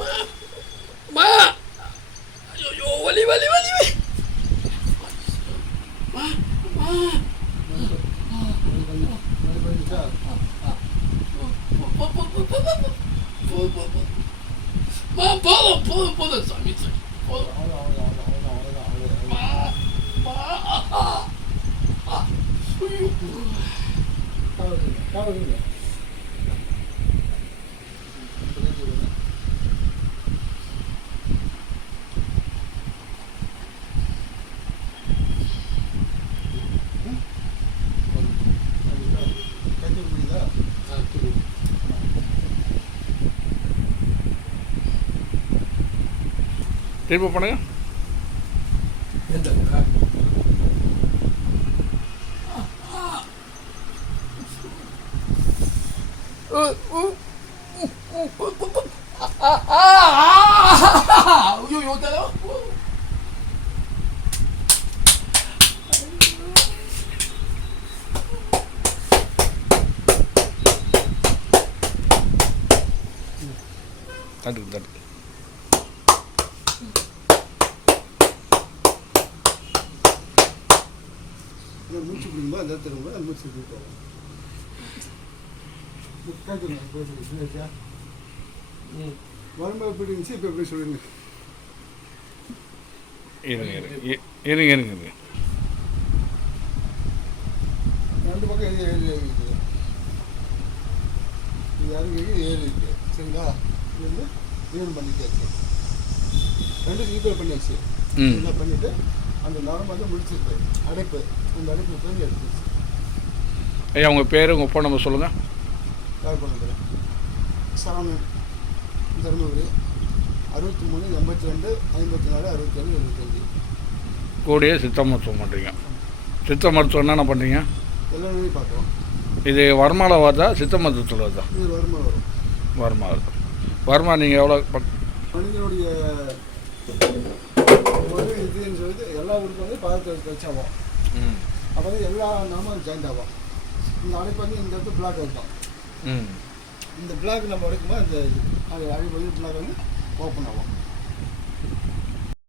Ma! Ma! Yo, yo, wali, wali, wali, wali! Ma! Ma! Ma, polo, polo, polo, sami coś. Polo. Ma! Ma! Ah! Ah! Ah! Ah! Ah! Ah! Ah! திரும்ப பண்ணுங்க ஐயோ தலை தட்டு மூச்சு பிடிக்கும்போது அந்த இடத்துல இருக்கும்போது அந்த மூச்சு போகும் பேசுங்க வரும்போது எப்படி இருந்துச்சு இப்போ எப்படி சொல்லுங்க இருங்க இருங்க இருங்க இருங்க இருங்க ரெண்டு பக்கம் ஏழு ஏழு இருக்குது இது இறங்கி ஏழு இருக்குது சரிங்களா இது வந்து ஈவன் பண்ணிட்டாச்சு ரெண்டு ஈக்குவல் பண்ணியாச்சு ம் என்ன பண்ணிவிட்டு அந்த நரம் வந்து முடிச்சிருக்கு. அடைப்பு. அந்த அடைப்பு வந்து எடுத்துச்சு ஐயா உங்கள் பேர் உங்கள் ஃபோன் நம்பர் சொல்லுங்கள் யார் பண்ண சரவணன். தருமபுரி அறுபத்தி மூணு எண்பத்தி ரெண்டு ஐம்பத்தி நாலு அறுபத்தி ஏழு எழுபத்தஞ்சு. கூடிய சித்த மருத்துவம் பண்ணுறீங்க சித்த மருத்துவம் என்னென்ன பண்ணுறீங்க எல்லா நோயும் பார்க்குறோம். இது வருமானம் வருதா? சித்த மருத்துவத்தில் வருதா? இது வரும் வருமா. வருது வருமா. நீங்கள் எவ்வளோ மனிதனுடைய உறுப்பு வந்து பாதத்தை டச் ஆகும். ம். அப்போ வந்து எல்லா நாமும் ஜாயிண்ட் ஆகும். இந்த அடைப்பு வந்து இந்த இடத்துல பிளாக் இருக்கும் ம். இந்த பிளாக் நம்ம உடைக்கும்போது அந்த அது அடைப்பு வந்து பிளாக் வந்து ஓப்பன் ஆகும்.